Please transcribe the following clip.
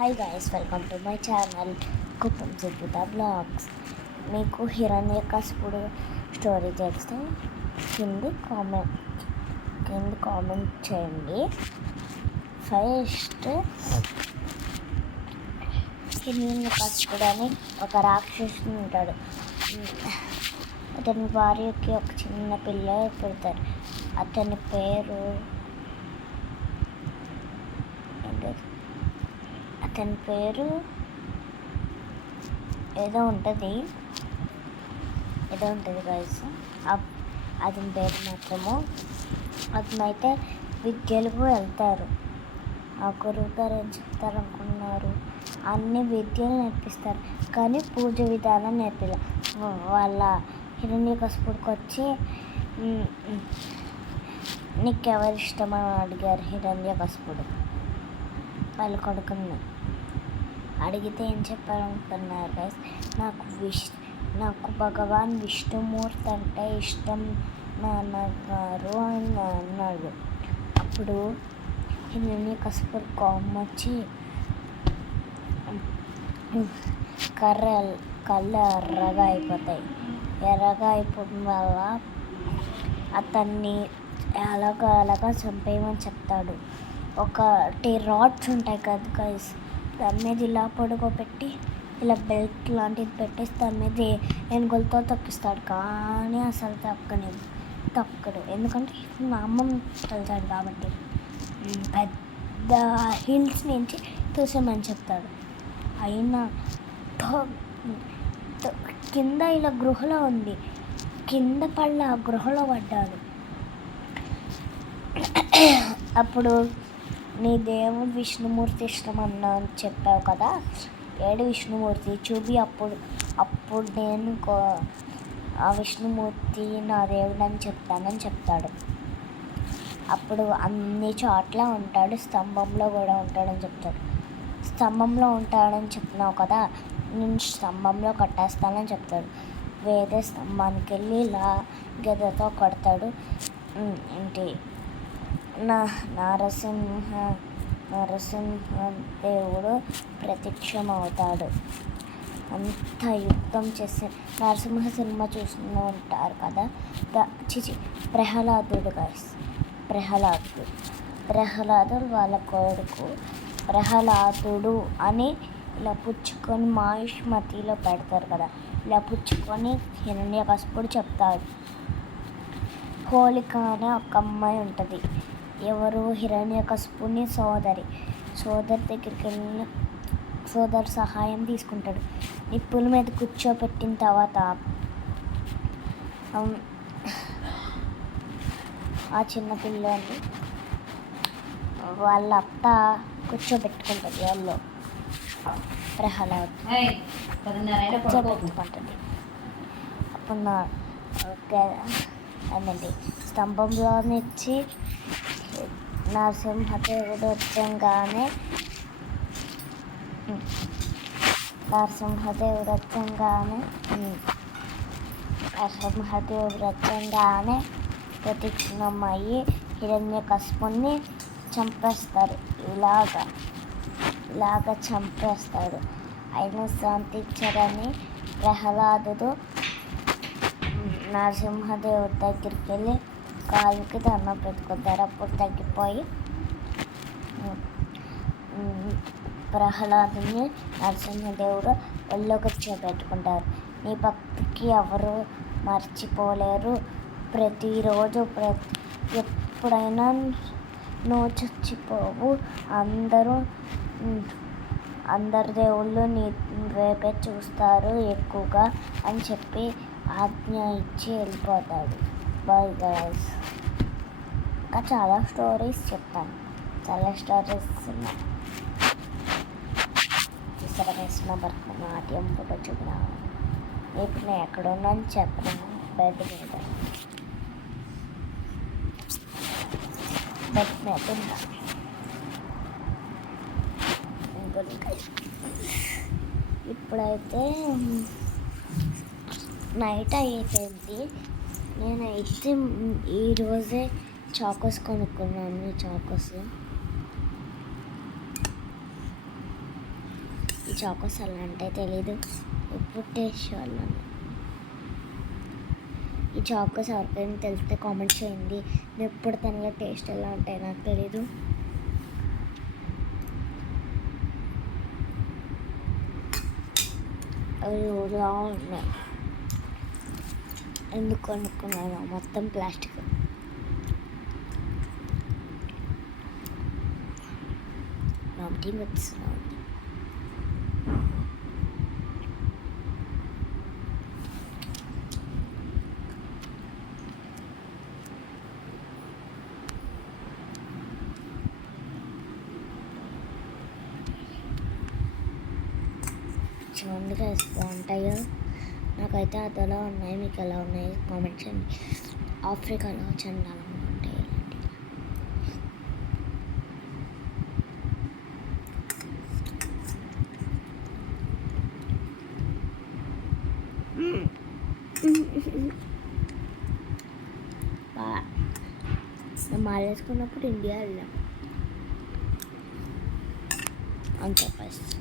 Hi guys, welcome to my channel Kuppam సుబ్బుత blogs. మీకు హిరణ్యకశిపుడు స్టోరీ తెలిస్తే కింద కామెంట్ చేయండి. ఫస్ట్ హిరణ్యకశిపుడు అని ఒక రాక్షసుడు ఉంటాడు. అతని భార్యకి ఒక చిన్న పిల్ల పుడతారు. అతని పేరు ఏదో ఉంటుంది గైస్. అతని పేరు మాత్రము అతనైతే విద్యలకు వెళ్తారు. ఆ గురువు గారు ఏం చెప్తారు అనుకున్నారు, అన్ని విద్యలు నేర్పిస్తారు కానీ పూజ విధానం నేర్పిల్ల. వాళ్ళ హిరణ్యకశిపుడికి వచ్చి నీకెవరు ఇష్టమని అడిగారు. హిరణ్యకశిపుడు వాళ్ళ కొడుకుని అడిగితే ఏం చెప్పాలనుకున్నారు గైస్, నాకు భగవాన్ విష్ణుమూర్తి అంటే ఇష్టం నాన్నగారు అని అన్నాడు. అప్పుడు హిరణ్యకశిపుడు కోపం వచ్చి కళ్ళు ఎర్రగా అయిపోతాయి. ఎర్రగా అయిపోవడం వల్ల అతన్ని అలాగా చంపేయమని చెప్తాడు. ఒకటి రాడ్స్ ఉంటాయి కదా గైస్, దాని మీద ఇలా పొడుగోబెట్టి ఇలా బెల్ట్ లాంటిది పెట్టేసి దాని మీద ఏనుగులతో తొక్కిస్తాడు. కానీ అసలు తొక్కడు, ఎందుకంటే నామం వెళ్తాడు కాబట్టి. పెద్ద హిల్స్ నుంచి చూసామని చెప్తాడు. అయినా కింద ఇలా గృహలో ఉంది, కింద పళ్ళ ఆ గృహలో పడ్డాడు. అప్పుడు నీ దేవుడు విష్ణుమూర్తి ఇష్టం అన్నా అని చెప్పావు కదా, ఏడు విష్ణుమూర్తి చూపి. అప్పుడు నేను ఆ విష్ణుమూర్తి నా దేవుడు అని చెప్తాడని. అప్పుడు అన్ని చోట్ల ఉంటాడు, స్తంభంలో కూడా ఉంటాడని చెప్తాడు. స్తంభంలో ఉంటాడని చెప్పినావు కదా, నేను స్తంభంలో కట్టేస్తానని చెప్తాడు. వేరే స్తంభానికి వెళ్ళి ఇలా గదతో కొడతాడు. ఏంటి నరసింహ దేవుడు ప్రత్యక్షమవుతాడు. అంత యుద్ధం చేసి నరసింహ సినిమా చూస్తూ ఉంటారు కదా, ప్రహ్లాదుడు గాయస్. ప్రహ్లాదుడు వాళ్ళ కొడుకు ప్రహ్లాదుడు అని ఇలా పుచ్చుకొని మాహిష్మతిలో పెడతారు కదా, ఇలా పుచ్చుకొని హిరణ్యకశిపుడు చెప్తాడు. హోళిక అనే ఒక అమ్మాయి ఉంటుంది. ఎవరు? హిరణ్యకశిపుని సోదరి దగ్గరికి వెళ్ళిన సోదరు సహాయం తీసుకుంటాడు. నిప్పుల మీద కూర్చోబెట్టిన తర్వాత ఆ చిన్న పిల్లని వాళ్ళ అత్త కూర్చోబెట్టుకుంటుంది. వాళ్ళు ప్రహ్లాద్ కూర్చోబెట్టుకుంటుంది. అప్పుడు అదండి స్తంభంలో నుంచి నరసింహదేవుడు వచ్చంగానే ప్రతిక్షణమయ్యి హిరణ్యకశిపుణ్ణి చంపేస్తారు. ఇలాగా చంపేస్తాడు. అయినా శాంతించరని ప్రహ్లాదుడు నరసింహదేవుడి దగ్గరికి వెళ్ళి కాలుకి దండం పెట్టుకుంటారు. అప్పుడు తగ్గిపోయి ప్రహ్లాదుని నరసింహదేవుడు ఒళ్ళో కూర్చోబెట్టుకుంటారు. నీ భక్తికి ఎవరు మర్చిపోలేరు. ప్రతిరోజు ఎప్పుడైనా నువ్వు చచ్చిపోవు. అందరు దేవుళ్ళు నీ వైపే చూస్తారు ఎక్కువగా అని చెప్పి ఆజ్ఞ ఇచ్చి వెళ్ళిపోతాడు. Bye guys. ఇంకా చాలా స్టోరీస్ చెప్తాను, చాలా స్టోరీస్ ఉన్నాయి. వేసిన భరతనాట్యం ఫోటో చూపిన ఇప్పుడు నేను ఎక్కడున్నాను చెప్పను. బెడ్ మీద ఉన్నా. ఇప్పుడైతే నైట్ అయిపోయింది. నేనైతే ఈరోజే చాకోస్ కొనుక్కున్నాను. చాకోస్ చాకోస్ అలా అంటే తెలీదు, ఎప్పుడు టేస్ట్ చేయాలి. ఈ చాకోస్ ఎవరికైనా తెలిస్తే కామెంట్ చేయండి. నేను ఎప్పుడు తినగా టేస్ట్ ఎలా ఉంటాయి నాకు తెలీదు. అవి ఊరుగా ఉన్నాయి, ఎందుకు కొనుక్కున్నాను, మొత్తం ప్లాస్టిక్. నోటి వచ్చిన చూడండి గైస్, బాగుంటాయో. నాకైతే అదలా ఉన్నాయి, మీకు ఎలా ఉన్నాయి కామెంట్ చేయండి. ఆఫ్రికాలో చండాలంగా ఉంటాయి ఇలాంటివి. మాలేసుకున్నప్పుడు ఇండియా వెళ్ళాం అంతే ఫస్ట్.